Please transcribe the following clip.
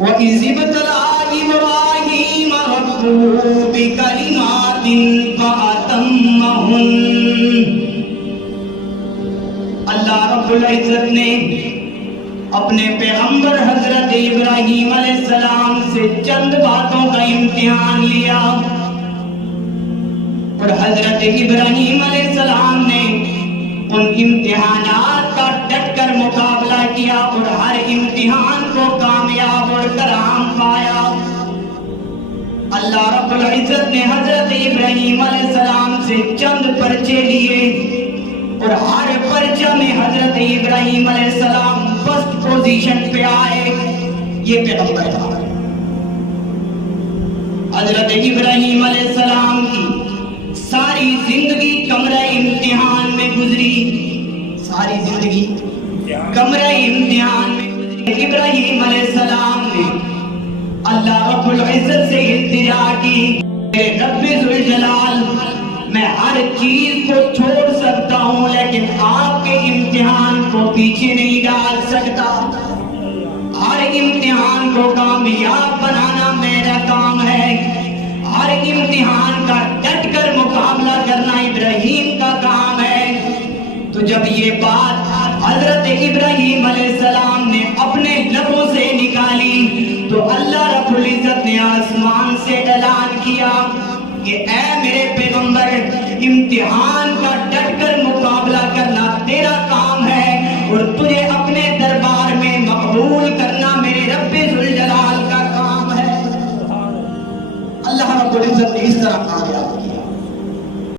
وَإِذِ ابْتَلَىٰ إِبْرَاهِيمَ رَبُّهُ بِكَلِمَاتٍ فَأَتَمَّهُنَّ۔ اللہ رب العزت نے اپنے پیغمبر حضرت ابراہیم علیہ السلام سے چند باتوں کا امتحان لیا، اور حضرت ابراہیم علیہ السلام نے ان امتحانات کا ڈٹ کر مقابلہ کیا اور ہر امتحان کو کامیاب اور کرام پایا۔ اللہ رب العزت نے حضرت ابراہیم علیہ السلام سے چند پرچے لیے، اور ہر پرچہ میں حضرت ابراہیم علیہ السلام فرسٹ پوزیشن پہ آئے۔ یہ پیغمبر تھا۔ حضرت ابراہیم علیہ السلام کی ساری زندگی کمرہ امتحان میں گزری، ساری زندگی کمرہ امتحان میں گزری۔ ابراہیم علیہ السلام نے اللہ رب العزت سے التجا کی، رب ذوالجلال میں ہر چیز کو چھوڑ سکتا ہوں لیکن آپ کے امتحان کو پیچھے نہیں ڈال سکتا۔ ہر امتحان کو کامیاب بنانا میرا کام ہے، ہر امتحان کا ڈٹ کر مقابلہ کرنا ابراہیم کا کام ہے۔ تو جب یہ بات حضرت ابراہیم علیہ السلام نے اپنے لبوں سے نکالی تو اللہ رب العزت نے آسمان سے اعلان کیا کہ اے میرے پیغمبر، امتحان کا ڈٹ کر